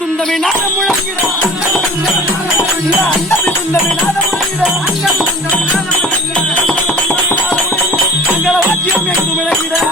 துந்தமே நாதம் முழங்கிறான் அண்டமி துந்தமே நாதம் முழங்கிறான் அங்கள வாத்தியம் எங்கு முழங்கிறான்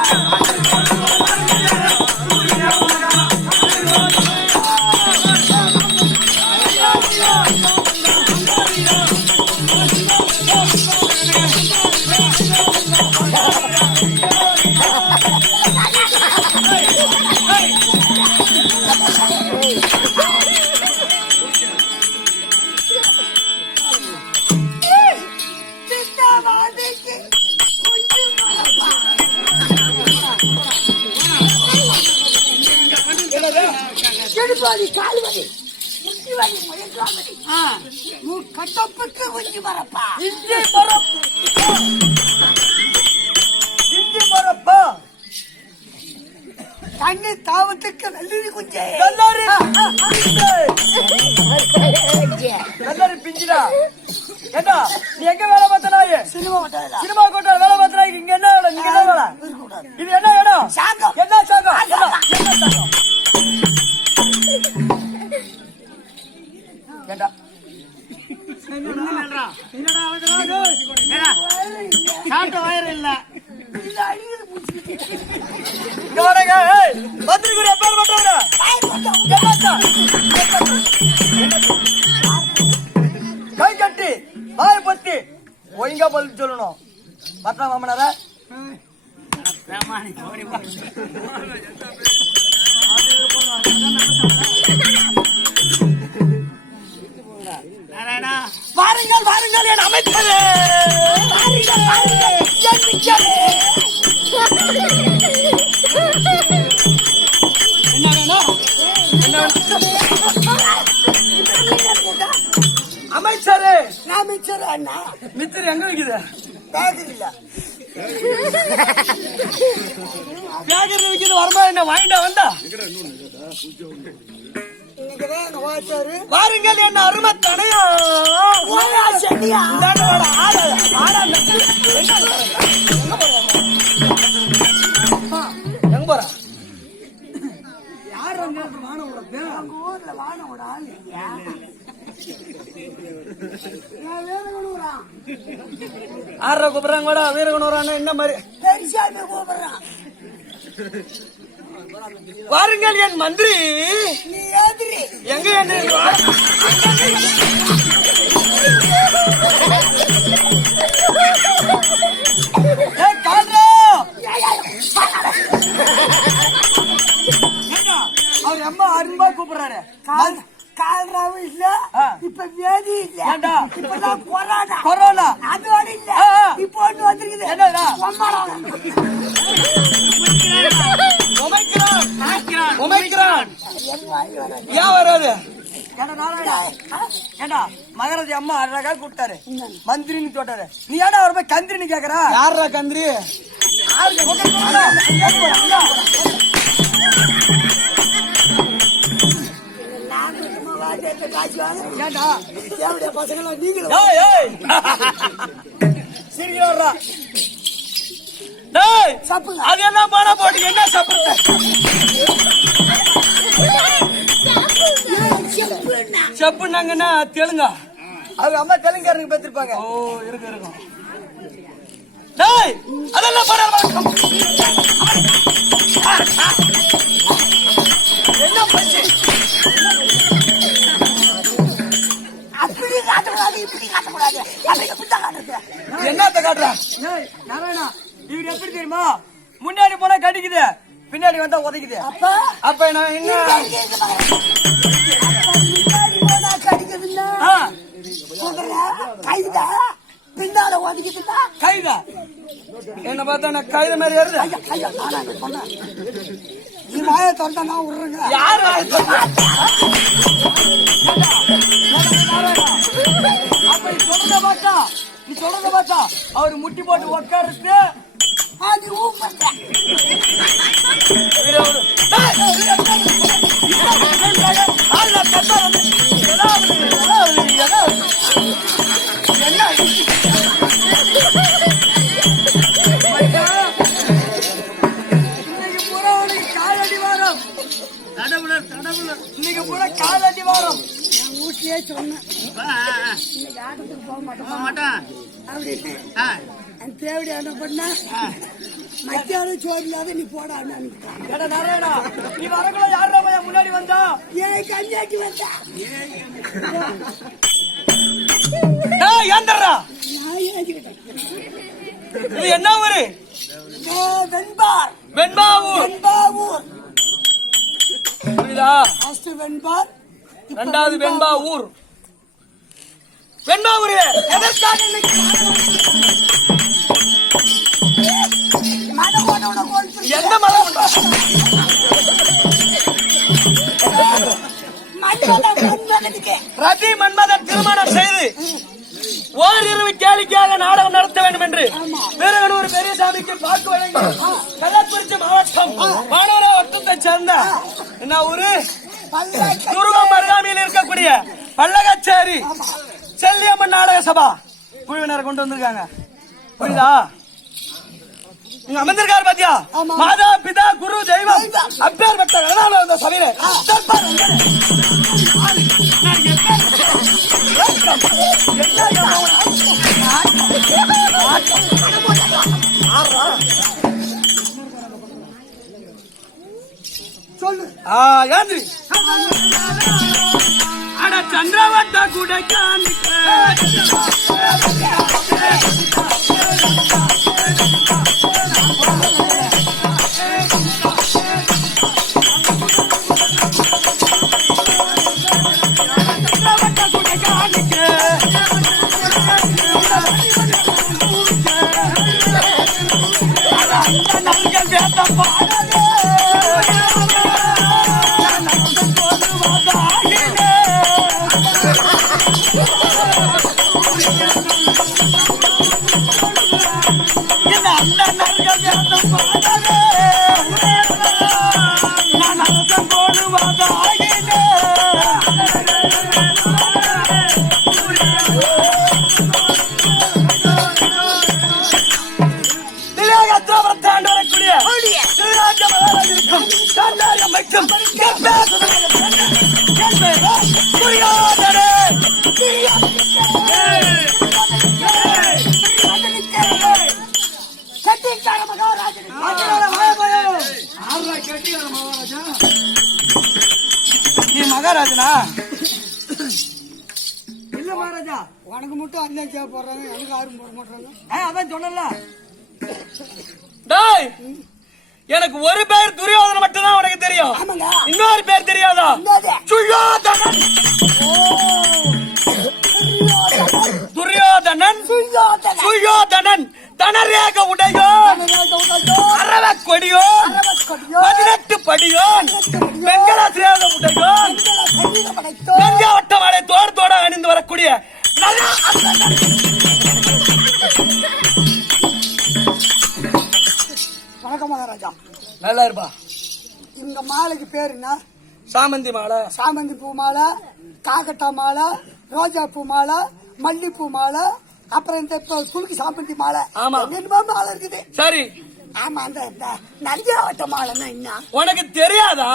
கால்வலி முட்டி வலி முயற்சி கட்டப்புக்கு குஞ்சு மரப்பா இஞ்சி மரப்பா தண்ணி தாவத்துக்கு வெள்ளரி குஞ்சு வெள்ளரி பிஞ்சிடா. ஏண்டா நீ எங்க வேலை பார்த்தனாயே? சினிமா கோட்டையில வேலை பார்த்தனா. இங்க என்ன வேலை? நீங்க என்ன வேலை? இது என்ன இடம்? சாகம். என்ன சாகம்? ஏண்டா சாப்பிட்ட வயிறு இல்ல கை கட்டி வாய் பத்தி ஒழுங்கா பதில் சொல்லணும். பத்தாம் மாமனார வாருங்கள் வாருங்கள் என் அமைச்சரே, என்ன வேணும்? அமைச்சரே அமைச்சர் அண்ணா மித்திரி எங்க இருக்குது? பேக்கரி இல்ல பேக்கரி விற்கிறது வருமா? என்ன வாங்கிட்டா வந்தா? வாருங்கள் என்ன அருமை தடையா எங்க போற? யார் ஊர்ல வானோட ஆள் ஆற கூப்பிடுறாங்க கூட வீரகனூரான என்ன மாதிரி பெரிசாமி கூப்பிடுறான். வாருங்கள் என் மந்திரி. நீ எதிரி எங்க எந்திரி? அவர் அம்மா அரும்பா கூப்பிடுறாரு. கால்ராவும் இல்ல, இப்ப வேதி இல்ல, இப்பதான் கொரோனா அதோட இல்ல, இப்ப ஒண்ணு வந்திருக்குது. ஏன் வராது? ஏண்டா மகராஜி அம்மா அழகா கூப்பிட்டாரு, மந்திரின்னு சொல்றாரு. நீ ஏடா அவர் போய் கந்திரின்னு கேக்குறா? யாரா கந்திரி? பசங்களா நீங்களும் சிரிக்கிறா? அது என்ன பாட போட்டு என்ன சாப்பிடுற? செப்புனாங்கன்னா தெலுங்கா? அவங்க அம்மா தெலுங்காரனுக்கு பெற்றிருப்பாங்க. ஓ இருக்கு இருக்கும். அதெல்லாம் என்ன பச்சு? அப்படி காட்டக்கூடாது, இப்படி காட்டக்கூடாது, என்னத்த காட்டுற? நாராயணா இவரு எப்படி தெரியுமா? முன்னாடி போனா கடிக்குது, பின்னாடி வந்தா உதைக்குது. அப்ப நான் என்ன பின்னால ஒதுக்கிட்டுனா கைதா? என்ன பார்த்தா கைத மாதிரி ஏறுது. நீ வாய தொண்டா நான் விடுறேங்க. யாரு அப்ப நீ சொல்றத பார்த்தா, நீ சொல்றத பார்த்தா அவரு முட்டி போட்டு உட்காருது. அது ஊப்பட்ட கடவுள இன்னைக்கு கூட காலடி வாரம் என் வீட்லயே சொன்னேன் இன்னைக்கு ஆட்டத்துக்கு போக மாட்டேன் அப்படின்னு அந்த தேவடி என்ன பண்ண மத்தியானம் சோறு இல்லாத நீ போடான்னு ஏடா நாராயணா, நீ வரக்குள்ள யாரா பையன் முன்னாடி வந்தா? எனக்கு கஞ்சாட்டி வந்தா டேய் ஏந்தறா, நான் ஏறிக்கிட்டேன் இது என்ன ஊரு? வெண்பார் வெண்பாவூர். வெண்பாவூர் புரியுதா? ஃபர்ஸ்ட் வெண்பார் ரெண்டாவது வெண்பாவூர். வெண்பாவூர் எதற்காக இன்னைக்கு மழை போட்டவன கோல் எந்த மலை உண்டா? ரதி மன்மதன் திருமணம் செய்து ஓரிரவு கேளிக்கையாக நாடகம் நடத்த வேண்டும் என்று வீரகனூர் பெரியசாமிக்கு வாக்கு வழங்கி கள்ளக்குறிச்சி மாவட்டம் வானவரா வட்டத்தை சேர்ந்த என்ன ஊரு? துருவம் அருகாமையில் இருக்கக்கூடிய பல்லகச்சேரி செல்லியம்மன் நாடக சபா குழுவினரை கொண்டு வந்திருக்காங்க. புரியுதா? நீங்க அமர்ந்திருக்காரு பாத்தியா? மாதா பிதா குரு தெய்வம் அப்பேற்பட்ட கடனால வந்த சபையில சொல்லு ஏந்திரி அட சந்திரவட்ட கூட மகாராஜனா இல்ல மகாராஜா, உனக்கு மட்டும் அண்ணன் சேவை போடுறாங்க, எனக்கு யாரும் போட மாட்டாங்க. அதான் சொன்னல. டேய், எனக்கு ஒரு பேர் துரியோதனன் மட்டும் தான் உனக்கு தெரியும். ஆமாங்க. இன்னொரு பேர் தெரியாதா? சுயோதனன். துரியோதனன் சுயோதனன் தனரேக உடையோ அரவ கொடியோ 18 படியோ வெங்கடாசிரேக உடையோ வெங்காவட்ட மாலை தோடு தோட அணிந்து வரக்கூடிய வணக்கம் மகாராஜா. நல்லா இருப்பா. இந்த மாலைக்கு பேரு என்ன? சாமந்தி மாலை. சாமந்தி பூ மாலை, காக்கட்டா மாலை, ரோஜா பூ மாலை, மல்லிப்பூ மாலை, அப்புறம் இந்த துளுக்கு சாமந்தி மாலை. ஆமா, என்னமா மாலை இருக்குது. சரி. ஆமா, அந்த நந்தியாவட்ட மாலைன்னா என்ன உனக்கு தெரியாதா?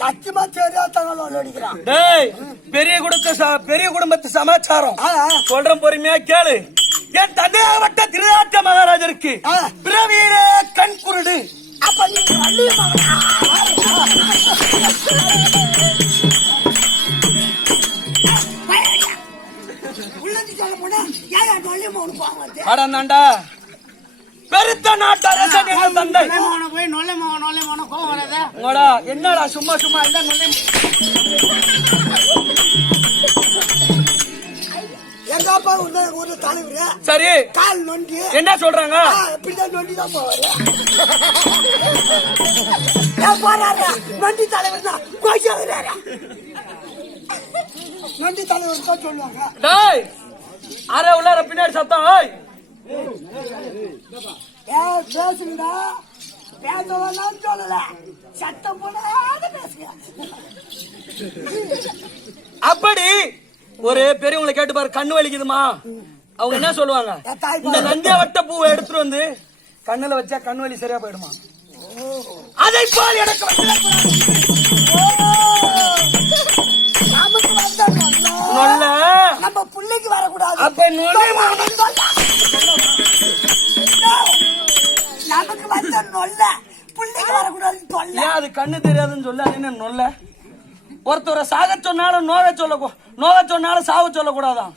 சத்தியமா தெரியாதவங்க அடிக்கிறான். டேய், பெரிய குடும்பத்து சமாச்சாரம் சொல்றேன், பொறுமையா கேளு. என் தந்தையாவட்ட திருநாட்ட மகாராஜருக்கு பிறவியிலே கண் குருடு. அப்ப நீங்க வள்ளி உள்ளது சொல்ல போனா ஏன் வள்ளி மௌனு போவாங்க. அடந்தாண்டா பெருத்த நாட்டு அரசன் எங்கள் தந்தை. போய் நொல்லை மௌன கோவம் வராதா? என்னடா சும்மா சும்மா என்ன நொல்லை? எங்க அப்பா ஊர்ல தலைவர். சரி, கால் நொண்டி என்ன சொல்றாங்க? இப்படிதான் நொண்டி தான் போவாரு. போறாரு நொண்டி தலைவர் தான் கோஷாகிறாரு. நொண்டி தலைவர் தான் சொல்லுவாங்க. டேய், அரை உள்ளார பின்னாடி சத்தம். பேசுங்கடா, பேசலாம் சொல்லல, சத்தம் போடாத பேசுங்க. அப்படி ஒரு பெரியவங்களை கேட்டு பாரு, கண்ணு வலிக்குதுமா, அவங்க என்ன சொல்லுவாங்க? இந்த நந்தியாவட்ட பூவை எடுத்துட்டு வந்து கண்ணுல வச்சா கண் வலி சரியா போயிடுமா? அதை போல் எனக்கு நொல்ல நம்ம பிள்ளைக்கு வரக்கூடாது. அப்ப நொல்லை நமக்கு வந்த நொல்ல பிள்ளைக்கு வரக்கூடாது. தொல்லை ஏன் அது கண்ணு தெரியாதுன்னு சொல்ல அது என்ன நொல்ல? ஒருத்தரை சாக சொன்னாலும் நோக சொன்னாலும் சாவு சொல்லக்கூடாதான்.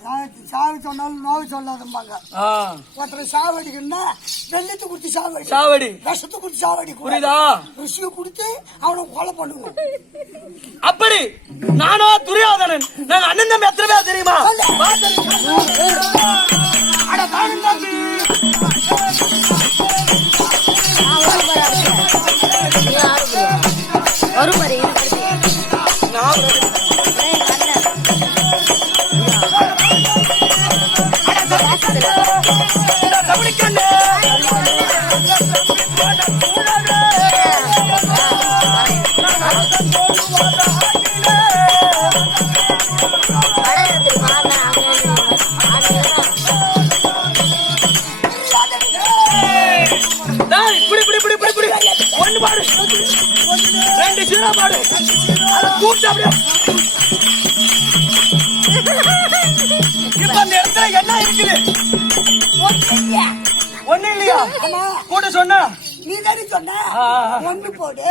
சாவு சொன்னாலும் நோவு சொல்லாதம்பாங்க. ஒருத்தரை சாவடிக்கணும்னா வெள்ளத்தை குடிச்சு சாவடி, விஷத்தை குடிச்சு சாவடி. புரியுதா? ருசியை குடுத்து அவனை கொலை பண்ணுவோம். அப்படி நானோ துரியோதனன், நாங்க அண்ணன் தம்பி எத்தனை பேர் தெரியுமா? ஒன்னு பாடு, ரெண்டு சீரா பாடு, கூட்டு அப்படியே. இப்ப அந்த இடத்துல என்ன இருக்குது? ஒண்ணு இல்லையா? கூட சொன்ன நீ தானே சொன்ன. ஒண்ணு போடு.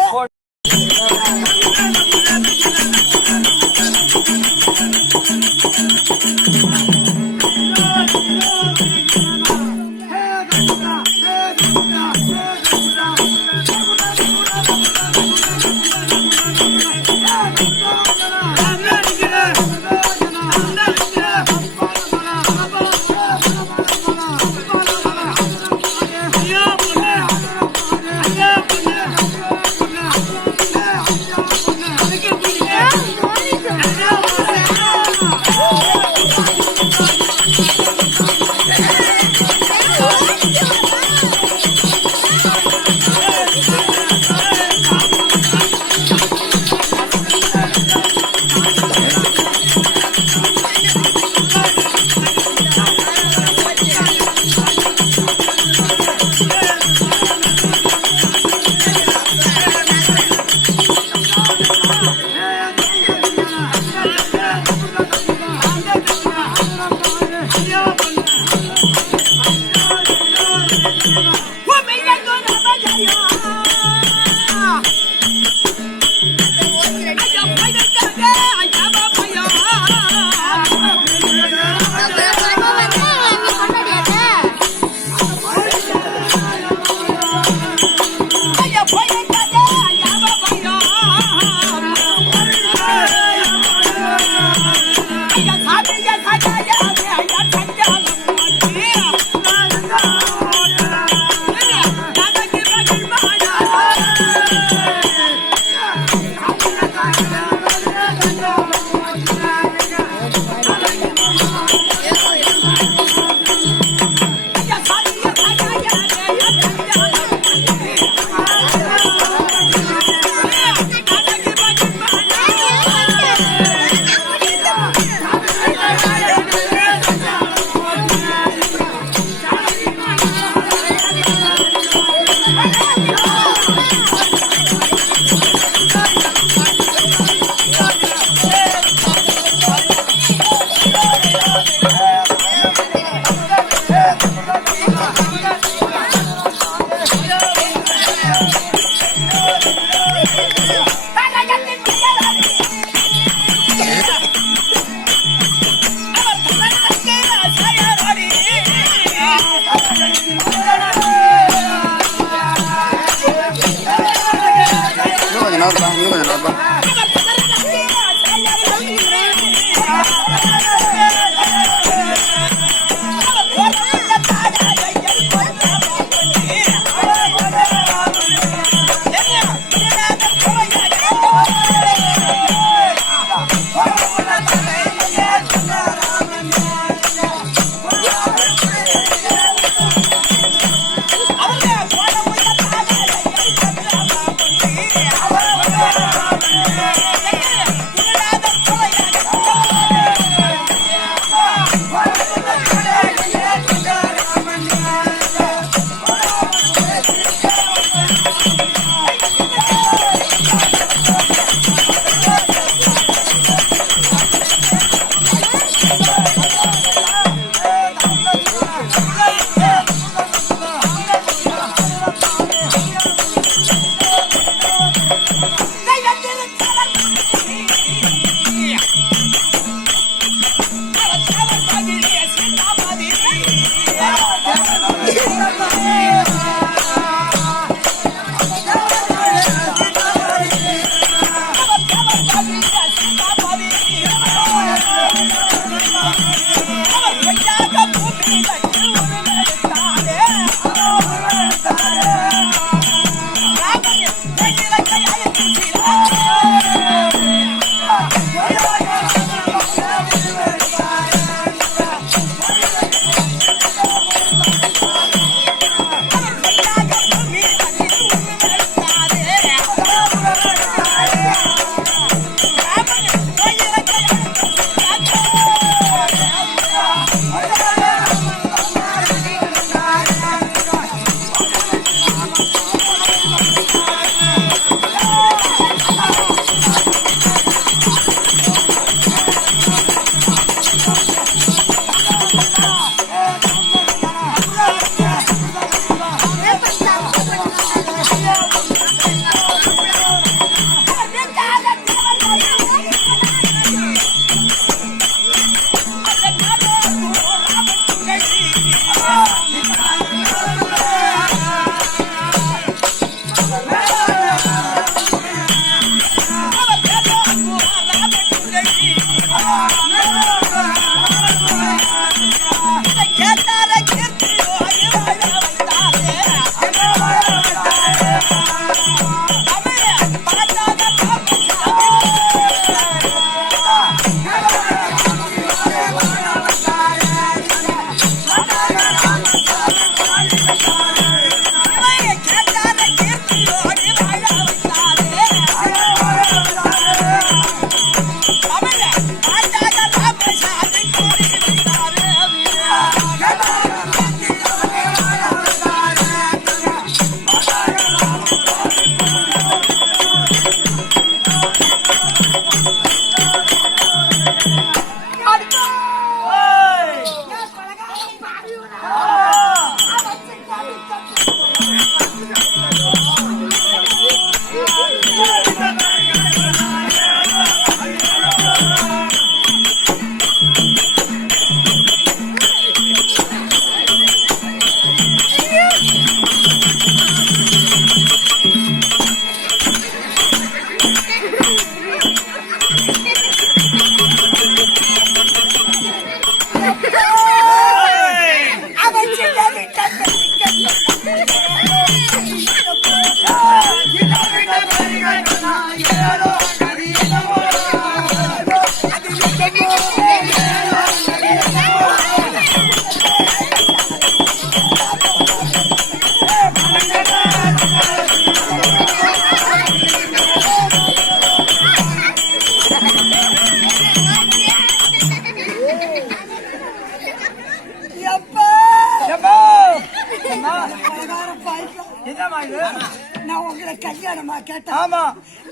நான் உங்களை கல்யாணமா கேட்டேன். ஆமா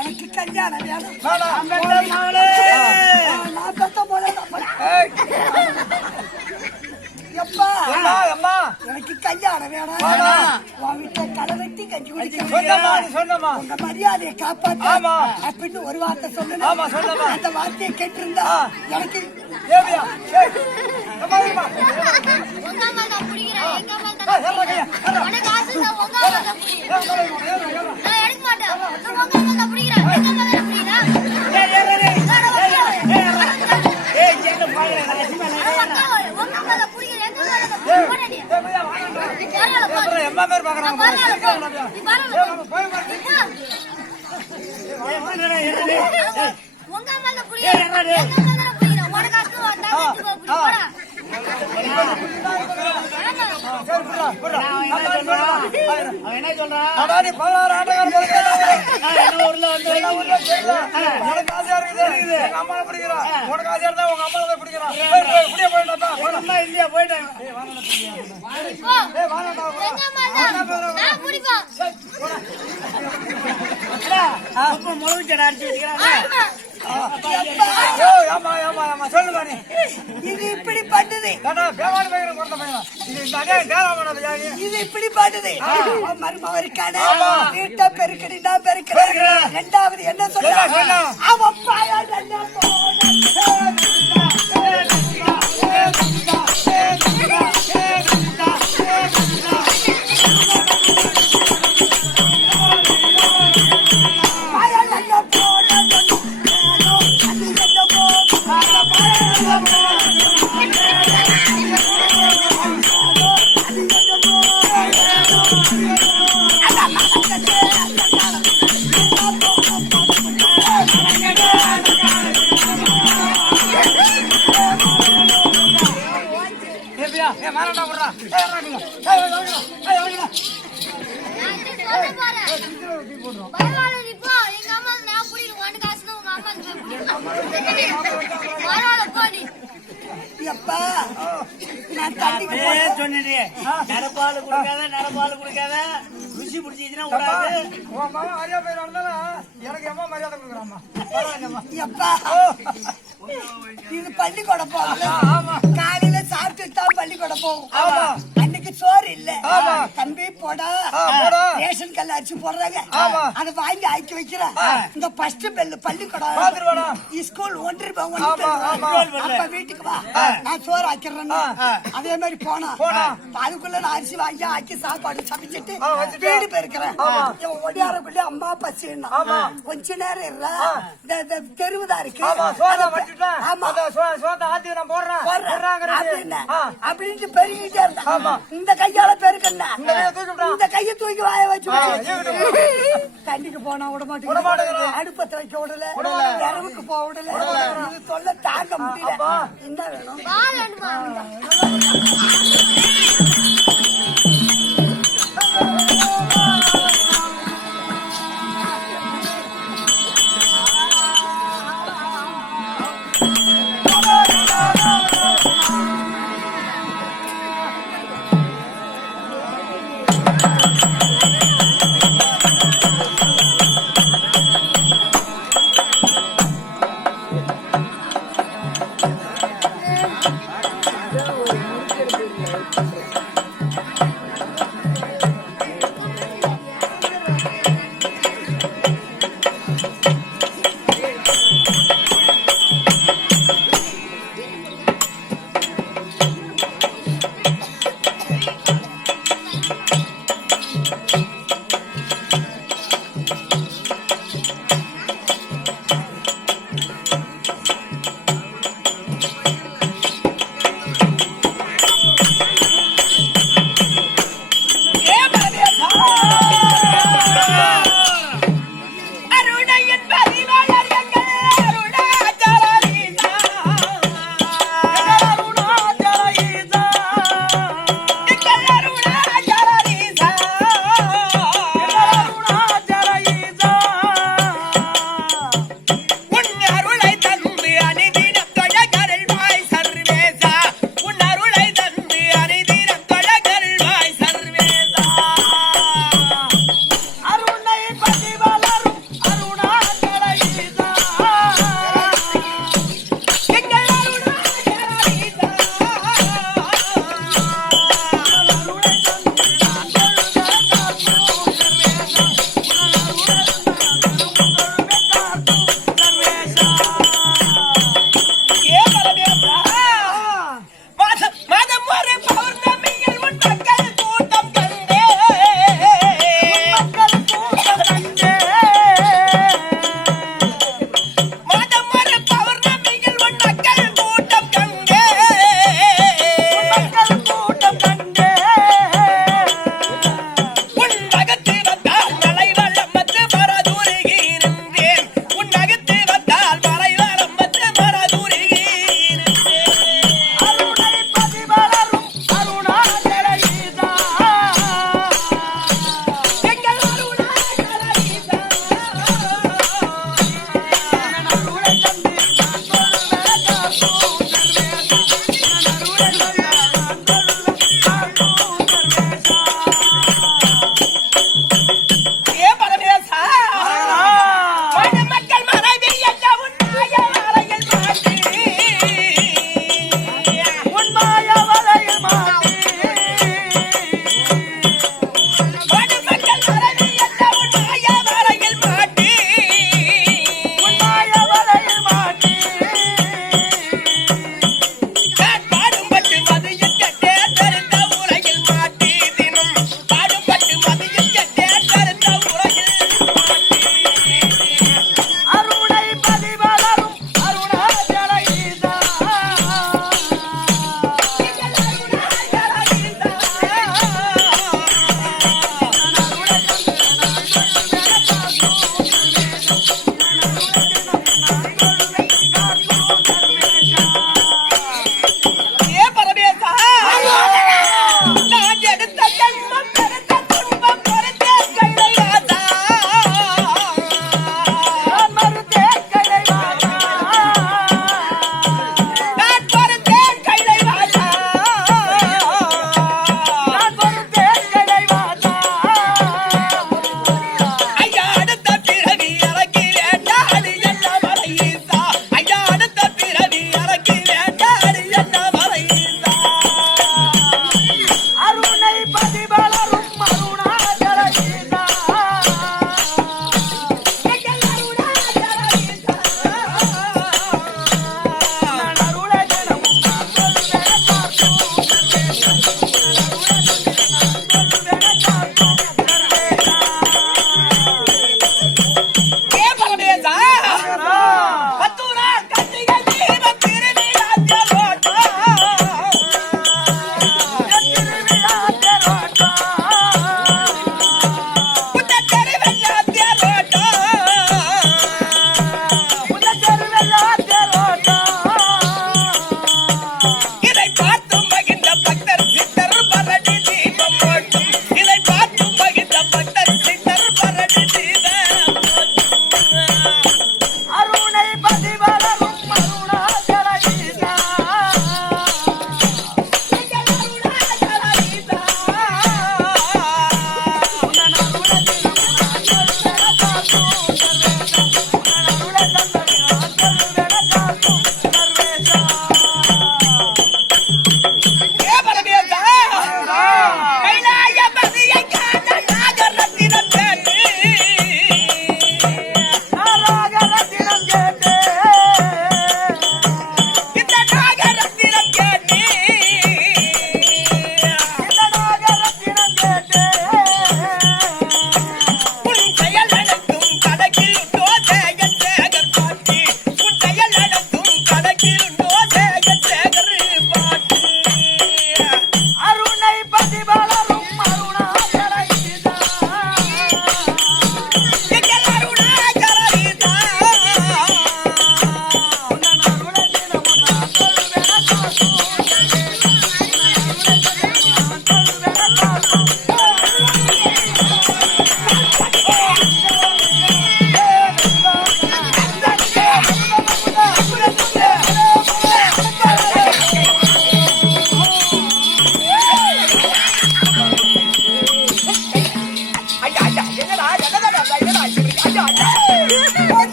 எனக்கு கல்யாணம் வேணும். நான் பெத்த போல எப்பா எனக்கு கல்யாணம் வேணும். உன் வீட்டை களை வெட்டி கஞ்சி குடிக்க உங்க மரியாதையை காப்பாற்ற அப்படின்னு ஒரு வார்த்தை சொல்லணும். அந்த வார்த்தையை கேட்டிருந்தா எனக்கு என்ன சொல்றான்? அம்மா பிடிக்கிறான் உனக்கு ஆசையா இருந்தா உங்க அம்மா போய் பிடிக்கிறான் இல்லையா போயிட்டாங்க முழு செடி அடிச்சு வச்சுக்கிறாங்க. சொல்லுமா நீ இது இப்படி பண்ணுது. இது இப்படி பண்ணுது. மருமக இருக்கானே வீட்டை பெருக்கடி நான் பெருக்கிறேன். ரெண்டாவது என்ன சொல்ல அவன் பாயா நல்லா நடப்பால் குடிக்காத ருசி பிடிச்சிச்சுன்னா எனக்கு எம்மா மரியாதை கொடுக்குறாம்மா இது பள்ளிக்கூடம் போகும். காலையில சாப்பிட்டு தான் பள்ளிக்கூடம் போகும். அன்னைக்கு சோறு இல்ல. தம்பி போடா ரேஷன் கல்ல அரிசி போடுறாங்க. அதை வாங்கி ஆக்கி வைக்கிறேன். இந்த ஃபர்ஸ்ட் பெல் பள்ளிக்கூடம் ஸ்கூல் 1 ரூபாய் அப்ப வீட்டுக்கு வா நான் சோறு ஆக்கிறேன். அதே மாதிரி போனா அதுக்குள்ள நான் அரிசி வாங்கி ஆக்கி சாப்பாடு சமைச்சிட்டு வீடு போயிருக்கிறேன். ஒடியாரக்குள்ளே அம்மா பசின்னா கொஞ்ச நேரம் இல்ல தெருவுதான் இருக்கு. அப்படின்னு பெருகிட்டே இருந்தா இந்த கையால பெருக்கா இந்த கையை தூக்கி வாய வச்சு தண்ணிக்கு போனா விட மாட்டேங்குது. அடுப்பத்தை வைக்க விடல இரவுக்கு போக விடல. இது தொல்லை தாங்க முடியல. என்ன வேணும்?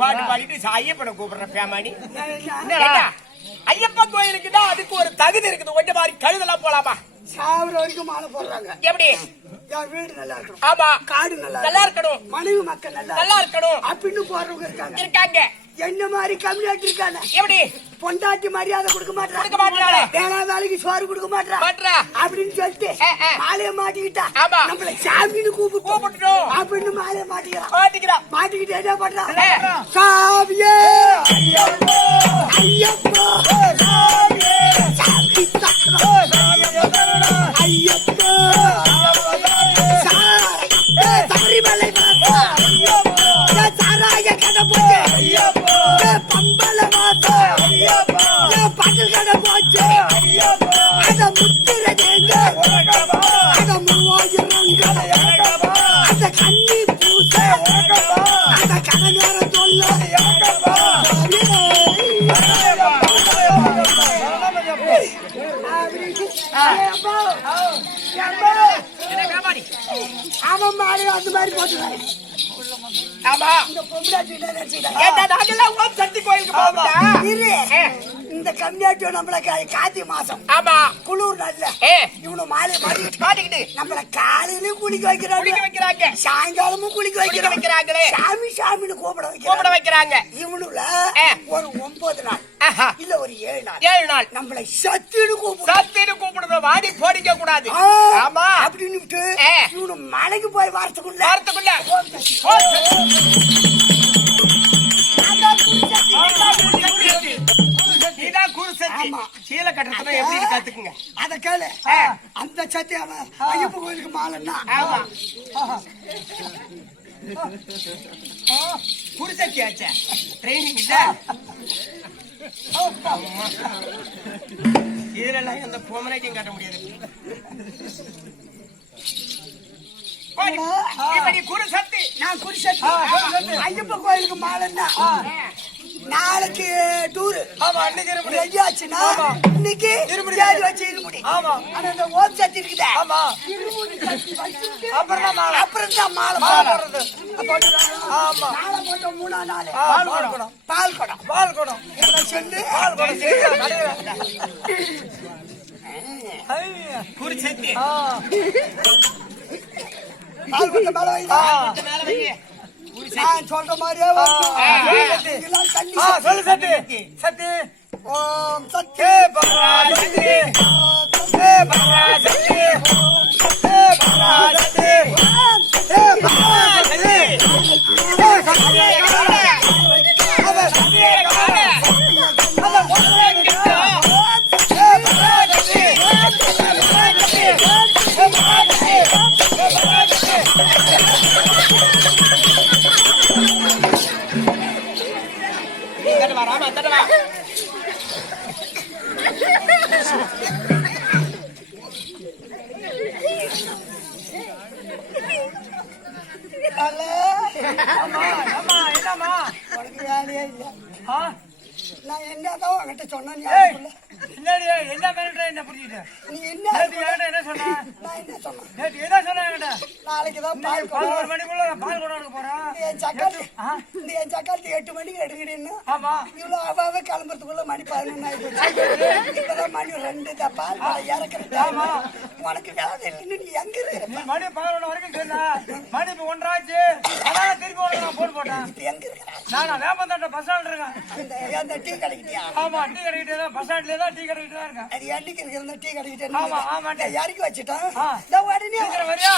பாட்டு பாடிட்டு ஐயப்பனை கூப்பிடுற பேமானி என்னடா ஐயப்பன் கோயிலுக்கு தான் அதுக்கு ஒரு தகுதி இருக்குது. கொஞ்சம் மாதிரி கழுதெல்லாம் போலாமா? சாவர வரைக்கும் மாலை போடுறாங்க. எப்படி? என் வீடு நல்லா இருக்கணும், ஆமா, காடு நல்லா இருக்கணும், மனைவி மக்கள் நல்லா இருக்கணும் அப்படின்னு போறவங்க இருக்காங்க. என்ன மாதிரி கம்யூனிட்டி இருக்காங்க. எப்படி? பொண்டாட்டி மரியாதை கொடுக்க மாட்டாங்க, வேணா வேலைக்கு சோறு கொடுக்க மாட்டா அப்படின்னு சொல்லிட்டு மாலைய மாட்டிக்கிட்டா நம்மள சாமின்னு கூப்பிட்டுட்டோம் அப்படின்னு மாலைய மாட்டிக்கிட்டு என்ன பண்றான்? சாமியே ஐயப்பா ஐயப்பா சபரிமலை சாராய கடை போச்சு, பம்பல மாசம் பாட்டில் கடை போச்சு, அத முத்திரங்க அத 3000 அந்த கண்ணி பூச அந்த கடைக்கார சொல்ல அவன் மாறி அந்த மாதிரி போட்டுருக்காரு. இந்த கம்மியாட்டியோ நம்மள கார்த்திகை மாசம் குளிர் நல்ல இவனு மாலை மாட்டிக்கிட்டு நம்மள காலையிலும் குளிக்க வைக்கிறாங்க, சாயங்காலமும் குளிக்க வைக்கிறாங்களே, சாமி சாமின்னு கூப்பிட வைக்கிறாங்க. இவனுல ஒரு 9 நாள் இல்ல ஒரு 7 நாள் நம்மள சத்தின்னு கூப்பிடுறோம். வாடி போடிக்க கூடாது அப்படின்னு இவனு மலைக்கு போய் வாரத்துக்குள்ள கத்துக்குங்க. அத கேளு. அந்த சத்தியம் ஐயப்ப கோயிலுக்கு மாலைன்னா குருசக்தி ஆச்சா ட்ரைனிங் இல்ல. இதெல்லாம் அந்த பொமரேட்டிங் காட்ட முடியாது. குருசக்தி நான் குருசக்தி ஐயப்ப கோயிலுக்கு மாலைன்னா நாளைக்கு டூரு ரெடியாச்சுன்னா இன்னைக்கு வச்சு இருமுடி. ஆனா இந்த ஓம் சக்தி இருக்குதே அப்புறம் தான் மாலை போடுறது. மாலை போட்ட 3ஆம் நாள் பால் குடம் சொல்லு குருசக்தி பால் கொட்ட மேல வை. நான் சொல்ற மாதிரியே சொல்லு சத்தி சத்தி ஓம் சத்தி பராசக்தி பராசக்தி பராசக்தி உனக்கு வேலையே இல்ல. நான் என்னதான் உங்ககிட்ட சொன்னேன் என்ன புரியுது? நீ என்ன என்ன சொன்ன? நான் என்ன சொன்னேன்? நேற்று என்ன சொன்ன? நாளைக்குதான் பால் 11 மணிக்குள்ள பால் கொண்டாட போறேன். என் சக்காத்தி 8 மணிக்கு எடுக்கிறேன்னு ஆமா இவ்வளவு அவாவே கிளம்புறதுக்குள்ள மணி 11 ஆயிடுச்சு. இப்பதான் மணி 2 பால் இறக்குறேன். உனக்கு வேலை இல்லைன்னு நீ எங்க இருக்க? மணி 11 வரைக்கும் சொன்ன மணி 1 ஆச்சு. அதான் திருப்பி நான் போன் போட்டேன். எங்க இருக்கிற? நான் வேப்பந்தாட்ட பஸ் ஸ்டாண்ட் இருக்கேன். அந்த டீ கடைக்கிட்டியா? ஆமா டீ கடைக்கிட்டே தான், பஸ் ஸ்டாண்ட்லயே தான் டீ கடைக்கிட்டே தான் இருக்கேன். அது என்னைக்கு இருக்கிற டீ கடைக்கிட்டே? ஆமா ஆமா யாருக்கு வச்சுட்டான்? உடனே வரியா?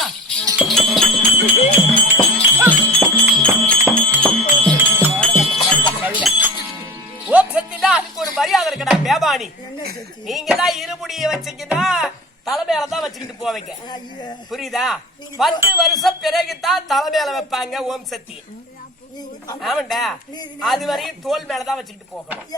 ஓம் சக்தி தான் அதுக்கு ஒரு மரியாதை இருக்கடா பேபானி. நீங்க தான் இருமுடிய வச்சீங்கன்னா தலைமையிலதான் வச்சுக்கிட்டு போவீங்க. புரியுதா? 10 வருஷம் பிறகுதான் தலைமையில வைப்பாங்க ஓம் சக்தி. ஆமாண்டா, அது வரையும் தோல் மேலதான் வச்சுக்கிட்டு போகணும்.